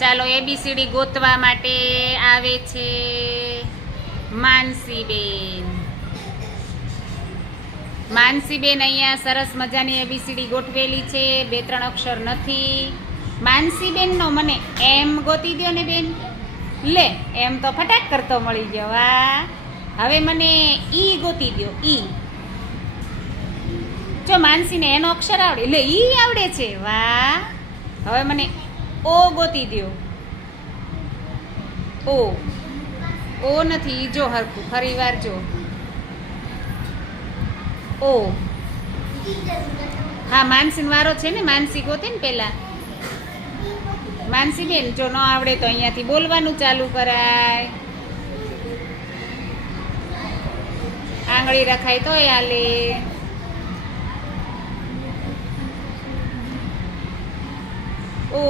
ચાલો એબીસીડી ગોતવા માટે આવે છે માનસીબેન. માનસીબેન અહીંયા સરસ મજાની એબીસીડી ગોઠવેલી છે, 2-3 અક્ષર નથી. માનસીબેનનો મને એમ ગોતી દો ને બેન. લે, એમ તો ફટાક કરતો મળી ગયો. વાહ. હવે મને ઈ ગોતી દો. ઈ જો માનસીને એનો અક્ષર આવડે, લે ઈ આવડે છે. વાહ. હવે મને ઓ ગોતી દો. ઓ નથી, ઈ જો હરખું ફરી વાર જો. ઓ હા, માનસીનો વારો છે ને. માનસી ગોતે ને પેલા. માનસી બેન, જો ન આવડે તો અહીંયાથી બોલવાનું ચાલુ કરાય. આંગળી રખાય તોય હાલે. ઓ